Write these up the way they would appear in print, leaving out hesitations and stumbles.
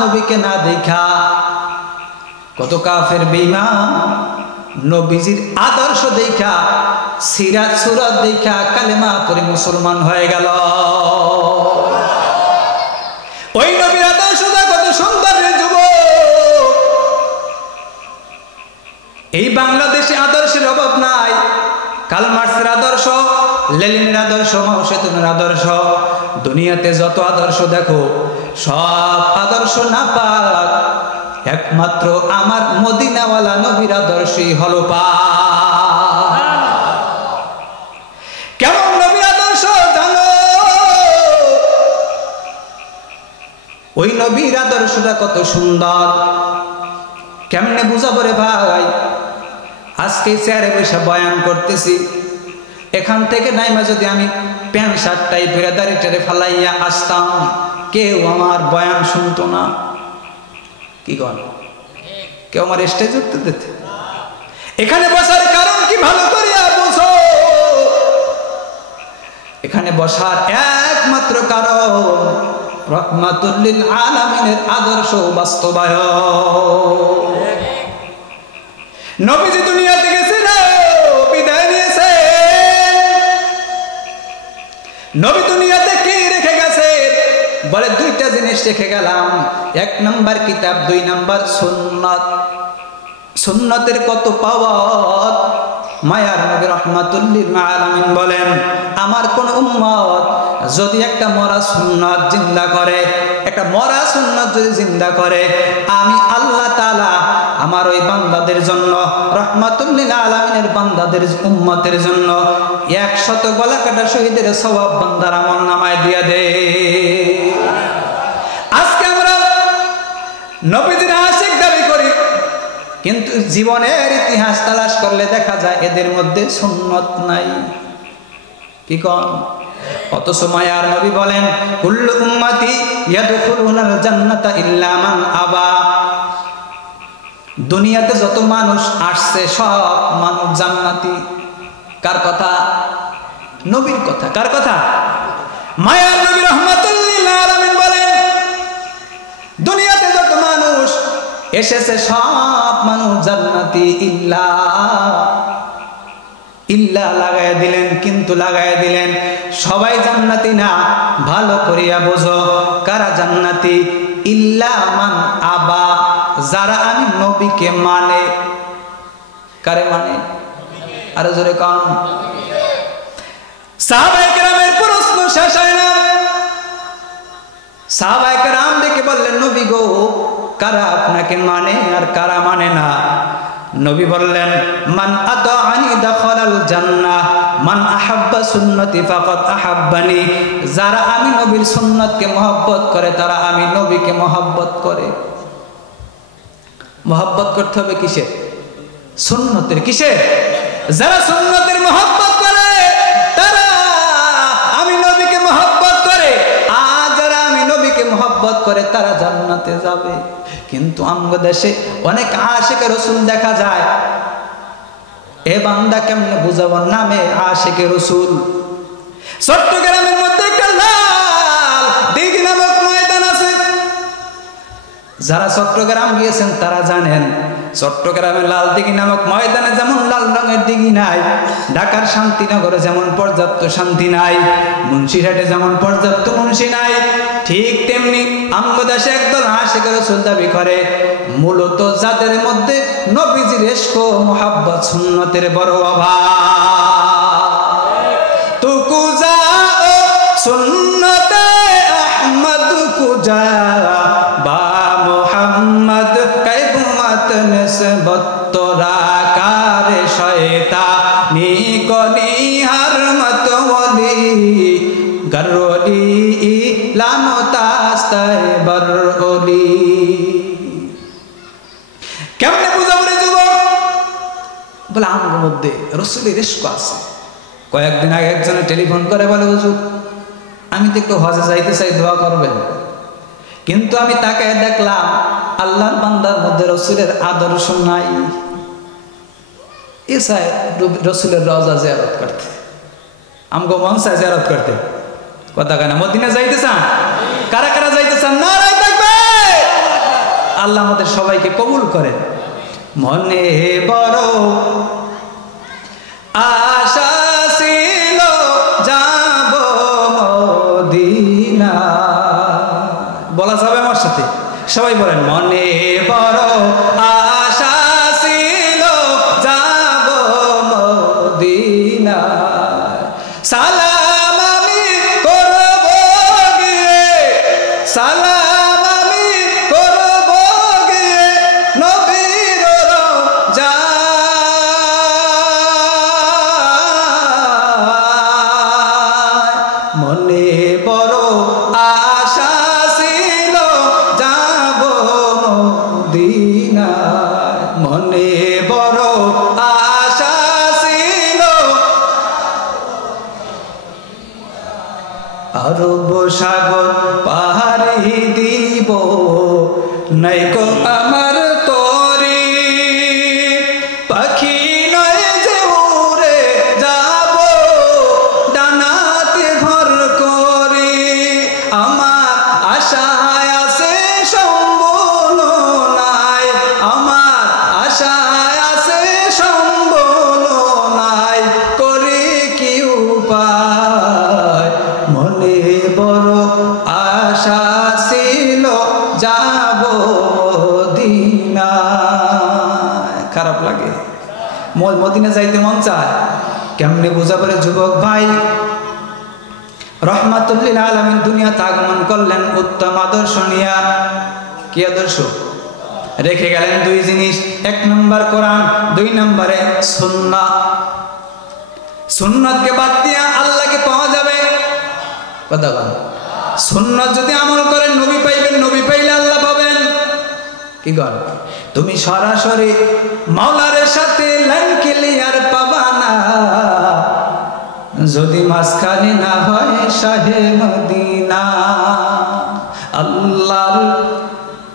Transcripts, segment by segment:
নবীকে না দেখা কত কাফের বেঈমান নবীজির আদর্শ দেখা সিরাত সুরাত দেখা কালেমা পড়ে মুসলমান হয়ে গেল। ওই নবীর আদর্শটা কত সুন্দর রে যুবক। এই বাংলাদেশে আদর্শের অভাব নাই। কার্ল মার্কসের আদর্শ, লেনিনের আদর্শ, মাও সেতুনের আদর্শ, দুনিয়াতে যত আদর্শ দেখো সব আদর্শ নাপাক, একমাত্র আমার মদিনাওয়ালা নবীর আদর্শই হলো পাক। কেমন নবীর আদর্শ জানো? ওই নবীর আদর্শটা কত সুন্দর, কেমনে বুঝাবো রে ভাই? আজকে চেয়ারে বসে বয়ান করতেছি, এখান থেকে নাইমা যদি আমি প্যান্ট শার্টটাই পরে দাড়িটারে ফালাইয়া আসতাম, কেউ আমার বয়ান শুনতো না। কি কন? কেউ আমার স্টেজ উঠতে দিত? এখানে বসার কারণ কি ভালো করিয়া বুঝো। এখানে বসার একমাত্র কারণ রহমাতুল লিল আলামিনের আদর্শ বাস্তবায়ন। নবীজি দুনিয়া থেকে বিদায় নিয়েছে, নবী দুনিয়াতে কি রেখে গেছে? বলে দুইটা জিনিস রেখে গেলাম, এক নাম্বার কিতাব, দুই নাম্বার সুন্নাত। সুন্নতের কত পাওয়ার! মায়ার নবী রাহমাতুল লিল আলামিন বলেন, আমার কোন উম্মত যদি একটা মরা সুন্নাত জিন্দা করে, একটা মরা সুন্নাত যদি জিন্দা করে, আমি আল্লাহ তাআলা আমার ওই বান্দাদের জন্য, রাহমাতুল লিল আলামিনের বান্দাদের উম্মতের জন্য 100 গলা কাটা শহীদের সওয়াব বান্দার আমলনামায় দিয়ে দে। আজকে আমরা নবীজির আশিক দাবি করি, কিন্তু জীবনের ইতিহাস তালাশ করলে দেখা যায় এদের মধ্যে সুন্নত নাই। কি কন? অথচ মায়ার নবী বলেন, কুল্লু উম্মতি ইয়াদখুলুনাল জান্নাতা ইল্লা মান আবা। দুনিয়াতে যত মানুষ আসছে সব মানুষ জান্নাতি। কার কথা? নবীর কথা। কার কথা? মায়ার নবী রাহমাতুল লিল আলামিন বলেন, দুনিয়াতে যত মানুষ এসেছে সব মানুষ জান্নাতি, ইল্লা লাগায় দিলেন, কিন্তু লাগায় দিলেন সবাই জান্নাতি না। ভালো করিয়া বোঝো কারা জান্নাতি। ইল্লা মান আবা, যারা আমি নবীকে মানে। কারে মানে? আরো জোরে কন। সাহাবায়ে কেরামের প্রশ্ন শেষ হয় না। সাহাবায়ে কেরাম ডেকে বললেন, নবী গো, কারা আপনাকে মানে আর কারা মানে না? নবী বললেন, মান আতাআনি দাখালাল জান্নাহ, মান আহাব্বা সুন্নতি ফাকাদ আহাব্বানি। যারা আমি নবীর সুন্নতকে মহব্বত করে তারা আমি নবীকে মহব্বত করে। মহব্বত করতে হবে কিসে? সুন্নতের। কিসে? যারা সুন্নতের মহব্বত করে তারা আমি নবীকে মহব্বত করে, আর যারা আমি নবীকে মহব্বত করে তারা জান্নাতে যাবে। কিন্তু আমগো দেশে অনেক আশিকে রাসূল দেখা যায়। এ বান্দা কেমনে বুঝাবো? নামে আশিকে রাসূল। চট্টগ্রামের মধ্যে একটা লাল দিঘি নামক ময়দান আছে। যারা চট্টগ্রাম গিয়েছেন তারা জানেন, চট্টগ্রামের লাল দিঘি নামক ময়দানে যেমন লাল রঙের দিঘি নাই, ঢাকার শান্তিনগরে যেমন পর্যাপ্ত শান্তি নাই, মুন্সিরহাটে যেমন পর্যাপ্ত মুন্সি নাই, ঠিক তেমনি আমগো দেশে একদল আশিকে রাসূল দাবি করে। মূলত যাদের মধ্যে নবীজির ইশক ও মুহাব্বত সুন্নতের বড় অভাব। তুকু যাও সুন্নতে আহমদ কুজা বা মুহাম্মদ কাইবুমাত নিসবত তোরা কারে শয়তানি কলি হরমত ওলি গরলি লামতাস্তাই বরলি। কেমনে বুঝাবো রে যুবক? বলে আমার মধ্যে রাসূলের ইশক আছে। কয়েকদিন আগে একজনে টেলিফোন করে বলে, হুজুর আমি তো একটু হজে যাইতে চাই, দোয়া করবেন। কিন্তু আমি তাকে দেখলাম আল্লাহর বান্দার মধ্যে রাসূলের আদর্শ নাই। এ চায় রাসূলের রওজা জিয়ারত করতে, আমগো মন চায় জিয়ারত করতে। কথা কেন? মদিনা যাইতে চান? কারা কারা যাইতে চান? নারায়ে তাকবীর! আল্লাহ আমাদের সবাইকে কবুল করেন। মনে বড় আশা ছিল যাব মদিনা, বলা যাবে আমার সাথে? সবাই বলেন, মনে বড় আশা ছিল যাব মদিনা, সালাম আমি করব গিয়ে, সালাম আমি করব গিয়ে নবীর রওজা, মনে বড় আশা ছিল যাব মদিনা, মনে বড় আশা ছিল। আরব সাগর পাহাড়ি দিব নাই গো আমার তরি, পাখি নয় যে উড়ে যাব ডানাতে ঘর করি, আমার আশায় আছে সম্বল নাই, আমার আশায় আছে সম্বল নাই, করি কি উপায়, মনে বড় আশা ছিল যাব মদিনা। খারাপ লাগে? মদিনা যাইতে মন চায়, কেমনে বোঝা পড়ে যুবক ভাই? রহমাতুল্লিল আলামিন দুনিয়াতে আগমন করলেন উত্তম আদর্শ নিয়া। কি আদর্শ রেখে গেলেন? দুই জিনিস, এক নম্বর কোরআন, দুই নম্বরে সুন্নাহ। সুন্নাতকে বাদ দিয়া আল্লাহকে পাওয়া যাবে? কথা বল। সুন্নাত যদি আমল করেন নবী পাইবেন, নবী পাইলে আল্লাহ পাবেন। কি কর? তুমি সরাসরি মাওলার সাথে লাইন ক্লিয়ার পাবা না যদি মাঝখানে না হয় শাহে মদিনা। আল্লাহর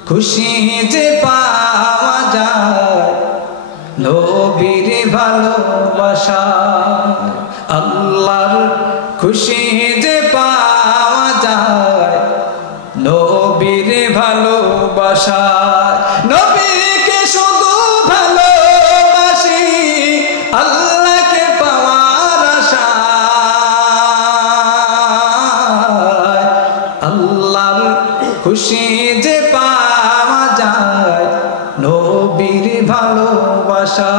খুশি যে পাওয়া যায় নবীর ভালোবাসা, আল্লাহর খুশি যে পাওয়া যায় নবীর ভালোবাসা। নবীকে শুধু ভালোবাসি আল্লাহকে পাওয়ার আশা, আল্লাহর খুশি যে পাওয়া যায় নবীর ভালোবাসা।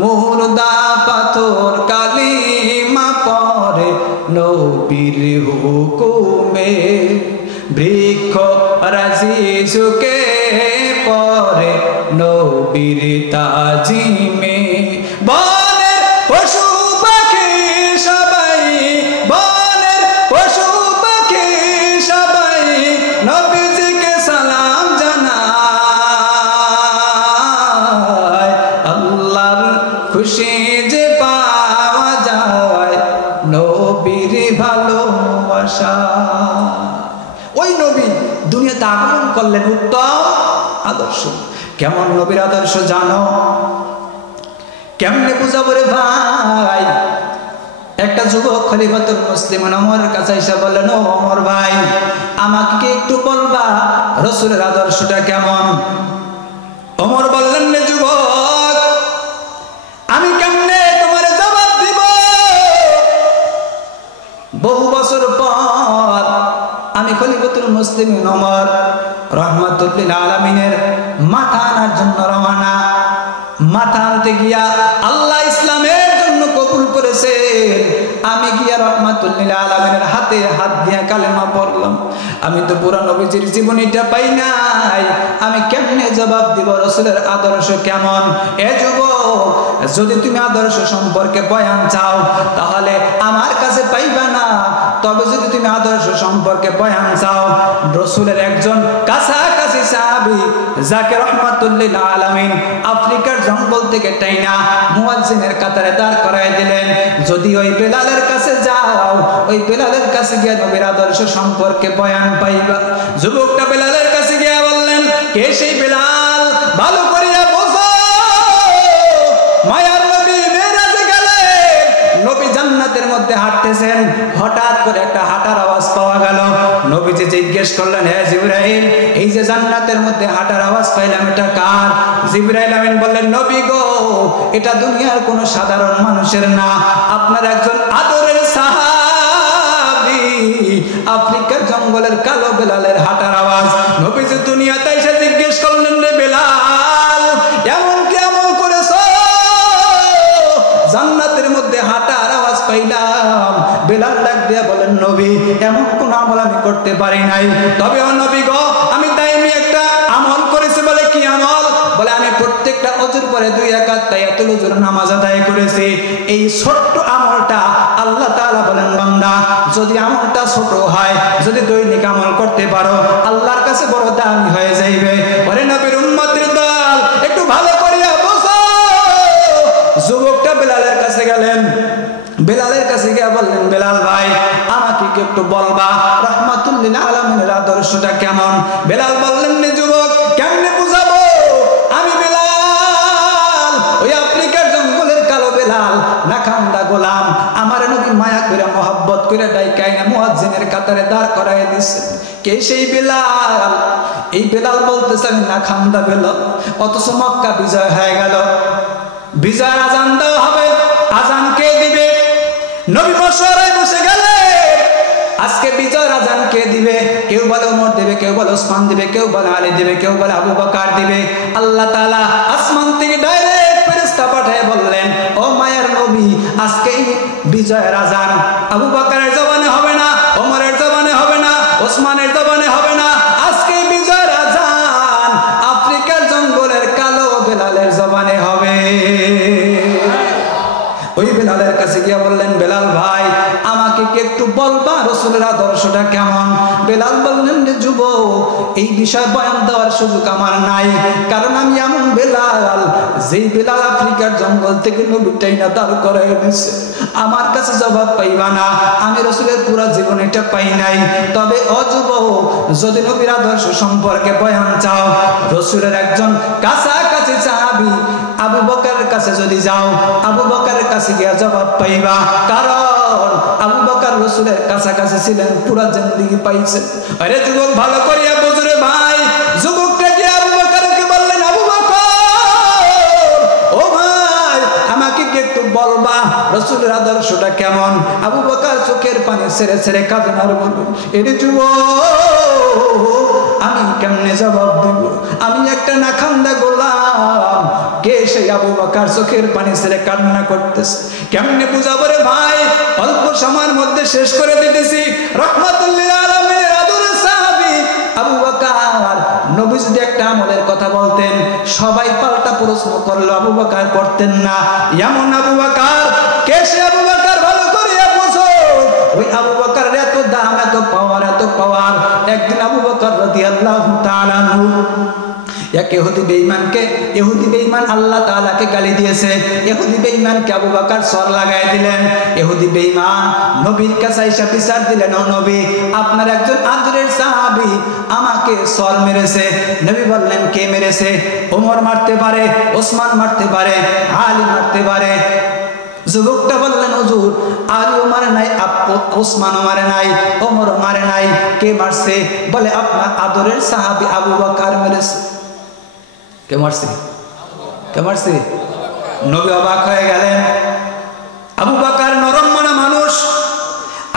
মুর্দা পাথর কালিমা পড়ে নবীর হুকুমে, বৃক্ষ রাজি ঝুঁকে পড়ে নবীর তাজিমে। বনের পশু পাখি সবাই, বনের পশু পাখি সবাই নবীজিকে সালাম জানায়। আল্লাহর খুশি যে পাওয়া যায় নবীর ভালোবাসা। ওই নবী দুনিয়াতে আগমন করলেন উত্তম আদর্শ। কেমন নবীর আদর্শ জানো? কেমনে বুঝাবো রে ভাই? একটা যুবক খলিফাতুল মুসলিমিন ওমরের কাছে এসে বললেন, ও ওমর ভাই, আমাকে একটু বলবা রাসূলের আদর্শটা কেমন? ওমর বললেন, রে যুবক, আমি কেমনে তোমার জবাব দিব? বহু বছর পর আমি খলিফাতুল মুসলিমিন ওমর রহমাতুল্লিল আলামিনের মাথা আনার জন্য রওনা। মাথা আনতে গিয়া আল্লাহ ইসলামের জন্য কবুল করেছেন। আমি গিয়া রহমাতুল্লিল আলামিনের হাতে হাত দিয়া কালেমা পড়লাম। আমি তো পুরা নবীজির জীবনীটা পাই নাই, আমি কেমনে জবাব দিব রাসূলের আদর্শ কেমন? এ যুবক, যদি তুমি আদর্শ সম্পর্কে বয়ান চাও তাহলে আমার কাছে পাইবা না, তবে যদি তুমি আদর্শ সম্পর্কে বয়ান চাও, রাসূলের একজন কাছাকাছি সাহাবী যাকে রহমাতুল্লিল আলামিন আফ্রিকার জঙ্গল থেকে টাইনা মুয়াজ্জিনের কাতারে দাঁড় করায় দিলেন। যদি ওই বেলালের কাছে যাও, ওই বেলালের কাছে গিয়ে নবীর আদর্শ সম্পর্কে বয়ান পাইবা। যুবকটা বেলালের কাছে গিয়ে বললেন, কে সেই বেলাল? ভালো করিয়া বোঝো, মায়ার নবী মেরাজে গেলেন, নবী জান্নাতের মধ্যে হাঁটতেছেন, হঠাৎ করে একটা হাঁটার আওয়াজ পাওয়া গেল। নবীজি জিজ্ঞেস করলেন, হে জিবরাইল, এই যে জান্নাতের মধ্যে হাঁটার আওয়াজ পাইলাম এটা কার? জিবরাইল আমিন বললেন, নবী গো, এটা দুনিয়ার কোনো সাধারণ মানুষের না, আপনার একজন আদরের সাহাবী আফ্রিকার জঙ্গলের কালো বেলালের হাঁটার আওয়াজ। নবীজি দুনিয়াতে এসে জিজ্ঞেস করলেন, রে বেলাল, এমন কি আমল করেছো জান্নাতের মধ্যে হাঁটার আওয়াজ পাইলাম? বেলাল ডাক দিয়া বলেন, নবী, এমন কোন আমল আমি করতে পারি নাই, তবে ও নবী গো, আমি দাইমি একটা আমল করেছি। বলে কি আমল? বলে আমি প্রত্যেকটা অজুর পরে 2 রাকাত তাহিয়াতুল ওযুর নামাজ আদায় করেছি। এই ছোট্ট আমলটা আল্লাহ তাআলা বলেন, বান্দা, যদি আমলটা ছোট হয়, যদি দৈনিক আমল করতে পারো, আল্লাহর কাছে বড় দামি হয়ে যাইবে। ওরে নবীর উম্মতের দল, একটু ভালো করিয়া বুঝো। যুবকটা বেলালের কাছে গেলেন, বেলালের কাছে গিয়ে বললেন, বেলাল ভাই, আমাকে কি একটু বলবা রাহমাতুল লিল আলামিনের আদর্শটা কেমন? বেলাল বললেন, যুবক, কেমনে বুঝাবো? আমি বেলাল, ওই আফ্রিকার জঙ্গলের কালো বেলাল, নাখান্দা গোলাম, আমার নবী মায়া করে মোহাব্বত করে ডাইকাইনা মুয়াজ্জিনের কাতারে দাঁড় করায় দিছে। কে সেই বেলাল? এই বেলাল বলতেছে, আমি নাখান্দা বেলাল। অথচ মক্কা বিজয় হয়ে গেল, বিজয়ের আজান দেওয়া হবে, আজান কে দিবে? নবী মশওয়ারায় বসে গেলে, আজকে বিজয়ের আজান কে দিবে? কেউ বলে ওমর দিবে, কেউ বলে ওসমান দিবে, কেউ বলে আলী দিবে, কেউ বলে আবু বকর দিবে। আল্লাহ তাআলা আসমান থেকে ডাইরেক্ট ফেরেশতা পাঠিয়ে বললেন, ও মায়ের নবী, আজকে বিজয়ের আজান আবু বকরের জবানে হবে না, ওমরের জবানে হবে না, ওসমানের জবানে হবে না, আজকে বিজয়ের আজান আফ্রিকার জঙ্গলের কালো বেলালের জবানে হবে। ওই বেলালের কাছে গিয়ে বললেন, বেলাল ভাই, আমাকে কি একটু বলবা রাসূলের আদর্শটা কেমন? বেলাল বললেন, যে যুবক, এই বিষয় বয়ান দেওয়ার সুযোগ আমার নাই, কারণ আমি এমন বেলাল, যেই বেলাল আফ্রিকার জঙ্গল থেকে নবীটাই না দাঁড় করাই দিয়েছে। আমার কাছে জবাব পাইবা না, আমি রাসূলের পুরো জীবন এটা পাই নাই। তবে ও যুবক, যদি নবীর আদর্শ সম্পর্কে বয়ান চাও, রাসূলের একজন কাছাকাছি সাহাবী আবু বকরের কাছে যদি যাও, আবু বকরের কাছে গিয়া জবাব পাইবা, কারণ আবু বকর রাসূলের কাছাকাছি ছিলেন, পুরো জিন্দেগি পাইছে। আরে যুবক, ভালো করিয়া বুঝরে ভাই। যুবকটা গিয়ে আবু বকরকে বললেন, আবু বকর, ও ভাই, আমাকে কি একটু বলবা রাসূলের আদর্শটা কেমন? আবু বকর চোখের পানি ছেড়ে ছেড়ে কাঁদেন আর বললেন, এরে যুবক, আমি কেমনে জবাব দিব? আমি একটা নাখান্দা গোলাম। কে সেই আবু বকর চোখের পানি ছেড়ে কান্না করতেছে? কেমনে বুঝাবো রে ভাই? অল্প সময়ের মধ্যে শেষ করে দিতেছি। রাহমাতুল লিল আলামিনের আদরের সাহাবী আবু বকর, নবী যদি একটা আমলের কথা বলতেন, সবাই পাল্টা প্রশ্ন করলো, আবু বকর করতেন না। এমন আবু বকর, কে সে আবু বকর? ভালো করিয়া বুঝো। ওই আবু বকরের এত দাম, এত পাওয়ার, এত পাওয়ার। একদিন আবু বকর রাদিয়াল্লাহু তাআলা আনহু এক ইহুদি বেঈমানকে, ইহুদি বেঈমান আল্লাহ তাআলাকে গালি দিয়েছে। ইহুদি বেঈমানকে আবু বকর সর লাগাই দিলেন। ইহুদি বেঈমান নবীর কাছে এসে বিচার দিলেন, ও নবী, আপনার একজন আদরের সাহাবী আমাকে সর মেরেছে। নবী বললেন, কে মেরেছে? ওমর মারতে পারে, ওসমান মারতে পারে, আলী মারতে পারে। যুবকটা বললেন, হুজুর, আলীও মারে নাই, ওসমানও মারে নাই, ওমরও মারে নাই, কে মারছে? বলে আপনার আদরের সাহাবী আবু বকর মেরেছে। কে মারছে? কে মারছে? নবী অবাক হয়ে গেলেন। আবু বকর নরম মনা মানুষ।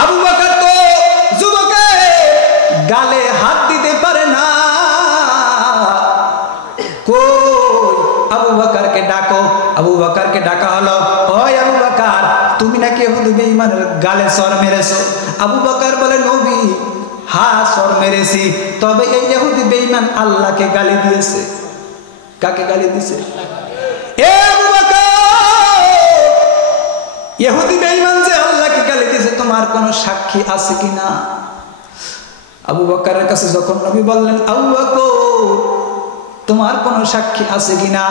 আবু বকর তো যুবকের গালে হাত দিতে পারে না। কই, আবু বকরকে ডাকো। আবু বকরকে ডাকা হলো, ওই আবু বকর, তুমি নাকি ইহুদি বেঈমানের গালে সর মেরেছো? আবু বকর বলে, নবী, হ্যাঁ, সর মেরেছি, তবে এই ইহুদি বেঈমান আল্লাহকে গালি দিয়েছে। কাকে গালি দিয়েছে? এ আবু বকর, ইহুদি বেঈমান যে আল্লাহকে গালি দিয়েছে, তোমার কোনো সাক্ষী আছে কিনা? আবু বকরের কাছে যখন নবী বললেন, আবু বকর, তোমার কোনো সাক্ষী আছে কিনা?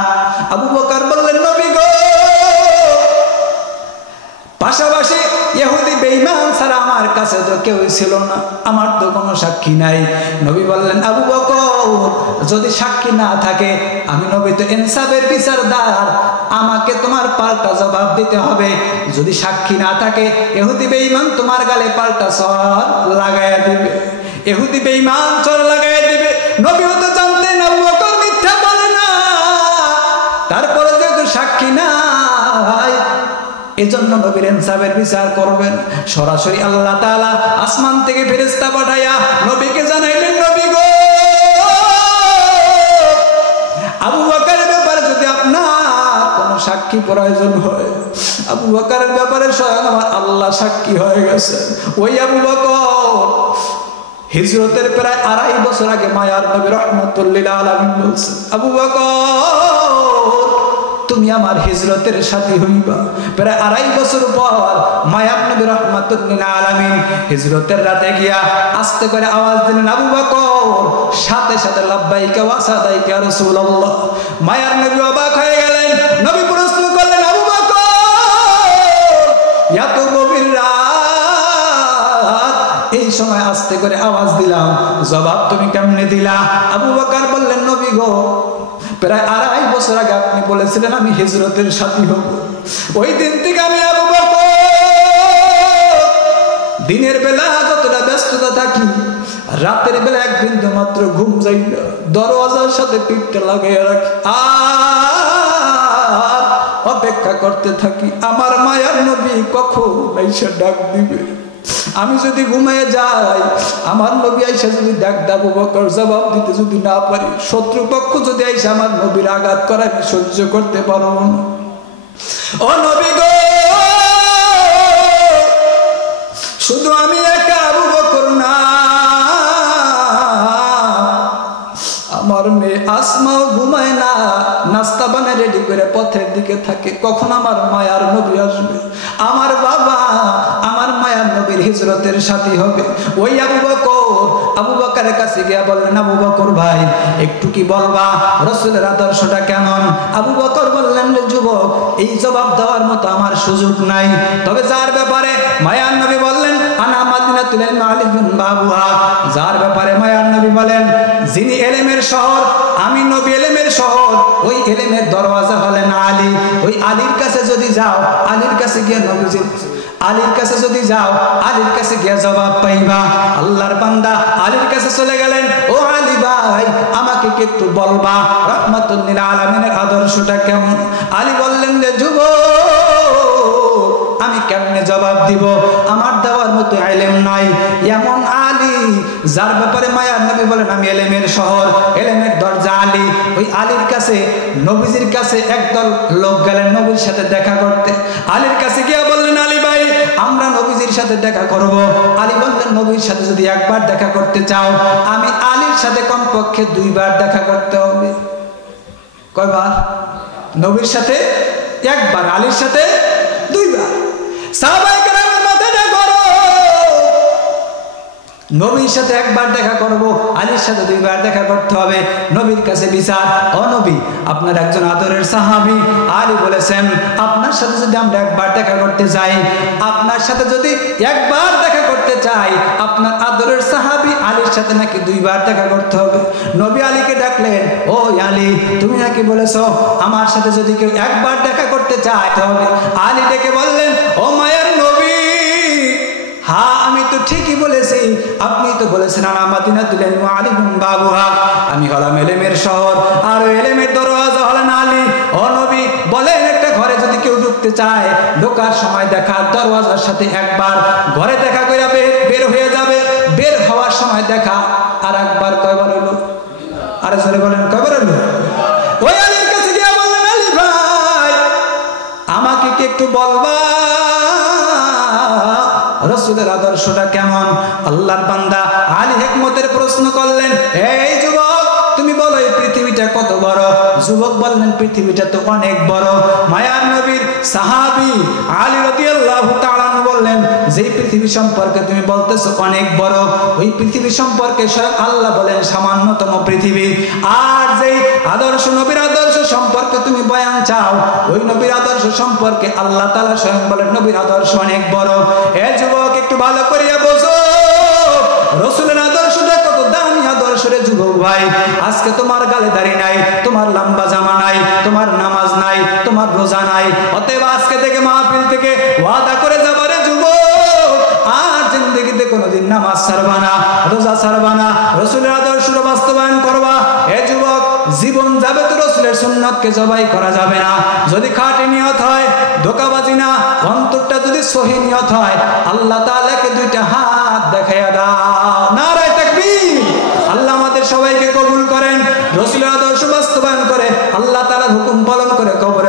আবু বকর বললেন, নবী গো, পাশাপাশি ইহুদি বেঈমান ছাড়া আমার কাছে তো কেউ ছিল না, আমার তো কোনো সাক্ষী নাই। নবী বললেন, আবু বকর, যদি সাক্ষী না থাকে, আমি নবী তো ইনসাফের বিচারদার, আমাকে তোমার পাল্টা জবাব দিতে হবে। যদি সাক্ষী না থাকে, ইহুদি বেঈমান তোমার গালে পাল্টা সর লাগায়া দিবে। ইহুদি বেঈমান চোর লাগাই দিবে। নবীও তো জানতেন আবু বকর মিথ্যা বলে না, তারপরে যেহেতু সাক্ষী নাই এজন্য নবীর ইনসাফের বিচার করবেন। সরাসরি আল্লাহ তাআলা আসমান থেকে ফেরেশতা পাঠাইয়া নবীকে জানাইলেন, নবী গো, আবু বকরের ব্যাপারে যদি আপনার কোনো সাক্ষী প্রয়োজন হয়, আবু বকরের ব্যাপারে স্বয়ং আমার আল্লাহ সাক্ষী হয়ে গেছে। ওই আবু বকর হিজরতের প্রায় 2.5 বছর আগে মায়ার নবী রাহমাতুল লিল আলামিন বলছেন, আবু বকর তুমি আমার হিজরতের সাথী হইবা। প্রায় 2.5 বছর পর মায়ার নবী রাহমাতুল লিল আলামিন হিজরতের রাতে গিয়া আস্তে করে আওয়াজ দিলেন, আবু বকর। সাথে সাথে লাব্বাইকা ওয়া সাদাইকা রাসূলুল্লাহ। মায়ার নবী অবাক হয়ে গেলেন। নবী প্রশ্ন করলেন, আবু বকর এত গভীর রাত, এই সময় আস্তে করে আওয়াজ দিলাম, জবাব তুমি কেমনে দিলা? আবু বকর বললেন, নবী গো, প্রায় 2.5 বছর আগে আপনি বলেছিলেন আমি হিজরতের সাথী হব। ওই দিন থেকে আমি আবু বকর দিনের বেলা যতটা ব্যস্ততা থাকি, রাতের বেলা এক বিন্দু মাত্র ঘুম যাই না, দরওয়াজার সাথে পিঠটা লাগিয়ে রাখি আর অপেক্ষা করতে থাকি আমার মায়ার নবী কখন এসে ডাক দিবে। আমি যদি ঘুমিয়ে যাই, আমার নবী আইসা যদি ডাক দাবো বকর জবাব দিতে যদি না পারি, শত্রুপক্ষ যদি আইসা আমার নবীর আঘাত করে আমি সহ্য করতে পারবো না। ও নবী গো, শুধু আমি একা আবু বকর না, আমার মেয়ে আসমাও ঘুমায় না, নাস্তা বানায় রেডি করে পথের দিকে থাকে, কখন আমার মায়ার নবী আসবে। আমার বাবা আমার মায়ার নবীর হিজরতের সাথী হবে। ওই আবু বকরের কাছে গিয়া বললেন, আবু বকর ভাই একটু কি বলবা রাসূলের আদর্শটা কেমন? আবু বকর বললেন, রে যুবক, এই জবাব দেওয়ার মতো আমার সুযোগ নাই, তবে যার ব্যাপারে মায়ার নবী বললেন আনা মাদিনাতুল ইলম আলিয়ুন বাবুহা, যার ব্যাপারে মায়ার নবী বলেন যিনি ইলমের শহর, আমি নবী ইলমের শহর, ওই ইলমের দরওয়াজা হলেন আলী। ওই আলীর কাছে যদি যাও, আলীর কাছে গিয়ে নবীজি আলীর কাছে যদি যাও, আলীর কাছে গিয়ে জবাব পাইবা। আল্লাহর বান্দা আলীর কাছে চলে গেলেন, ও আলী ভাই আমাকে কি একটু বলবা রাহমাতুল লিল আলামিনের আদর্শটা কেমন? আলী বললেন, রে যুবক, আমি কেমনে জবাব দিব, আমার দেওয়ার মতো ইলম নাই। এমন আলী যার ব্যাপারে মায়ার নবী বলেন আমি ইলমের শহর, ইলমের দরজা আলী। ওই আলীর কাছে নবীজির কাছে একদল লোক গেলেন নবীর সাথে দেখা করতে। আলীর কাছে গিয়ে বললেন, আলী ভাই আমরা নবীজির সাথে দেখা করব। আলী বললেন, নবীর সাথে যদি একবার দেখা করতে চাও, আমি আলীর সাথে কমপক্ষে 2 বার দেখা করতে হবে। কয়বার? নবীর সাথে 1 বার, আলীর সাথে 2 বার। সাহাবায়ে কেরামের মাথাটা গরম, নবীর সাথে 1 বার দেখা করব, আলীর সাথে 2 বার দেখা করতে হবে। নবীর কাছে বিচার, ও নবী আপনার একজন আদরের সাহাবী আলী বলেছেন আপনার সাথে যদি আমরা 1 বার দেখা করতে চাই, আপনার সাথে যদি 1 বার দেখা করতে চাই, আপনার আদরের সাহাবী আলীর সাথে নাকি 2 বার দেখা করতে হবে। নবী আলীকে ডাকলেন, ও আলী তুমি নাকি বলেছো আমার সাথে যদি কেউ 1 বার দেখা করতে চায় তবে। আলী ডেকে বললেন, ও মায়ের নবী, হ্যাঁ আমি তো ঠিকই বলেছি, আপনি তো বলেছেন আনা মাদিনাতুল ইলম আলিয়ুন বাবুহা, আমি হলাম ইলমের শহর আর ইলমের দরওয়াজা হলেন আলী। ও নবী বলেন একটা ঘরে যদি কেউ ঢুকতে চায়, ঢোকার সময় দেখা দরওয়াজার সাথে 1 বার, ঘরে দেখা কইরা বের হয়ে যাবে, বের হওয়ার সময় দেখা আর 1 বার। কয়বার হলো? আরে জোরে বলেন, কয়বার হলো? ওই আলীর কাছে গিয়ে বললেন, আলী ভাই আমাকে কি একটু বলবা রাসূলের আদর্শটা কেমন? আল্লাহর বান্দা আলী হিকমতের প্রশ্ন করলেন, এই যুবক তুমি বলো এই পৃথিবীটা কত বড়? যুবক বললেন, পৃথিবীটা তো অনেক বড়। মায়ার নবীর সাহাবী আলী রাদিয়াল্লাহু তাআলা বললেন, যে পৃথিবী সম্পর্কে তুমি বলতেছো অনেক বড়, ওই পৃথিবী সম্পর্কে স্বয়ং আল্লাহ বলেন সামান্যতম পৃথিবী। আর যেই আদর্শ নবীর আদর্শ সম্পর্কে তুমি বয়ান চাও, ওই নবীর আদর্শ সম্পর্কে আল্লাহ তাআলা স্বয়ং বলেন নবীর আদর্শ অনেক বড়। এ যুবক একটু ভালো করিয়া বোঝো রাসূলের আদর্শটা কত দামি আদর্শ রে যুবক ভাই। আজকে তোমার গালে দাড়ি নাই, তোমার লম্বা জামা নাই, তোমার নামাজ নাই, তোমার রোজা নাই, অতএব আজকে থেকে মাহফিল থেকে ওয়াদা করে যাবা রে যুবক, আর জিন্দেগিতে কোনোদিন নামাজ ছাড়বা না, রোজা ছাড়বা না, রাসূলের আদর্শ বাস্তবায়ন করবা। এ যুবক, জীবন যাবে তো রাসূলের সুন্নাতকে জবাই করা যাবে না। যদি খাঁটি নিয়ত হয়, ধোঁকাবাজি না, অন্তরটা যদি সহি নিয়ত হয়, আল্লাহ তাআলাকে দুইটা হাত দেখাইয়া দাও। নারায়ে তাকবীর। আল্লাহ আমাদের সবাইকে কবুল করেন, রাসূলের আদর্শ বাস্তবায়ন করে আল্লাহ তাআলার হুকুম পালন করে কবুল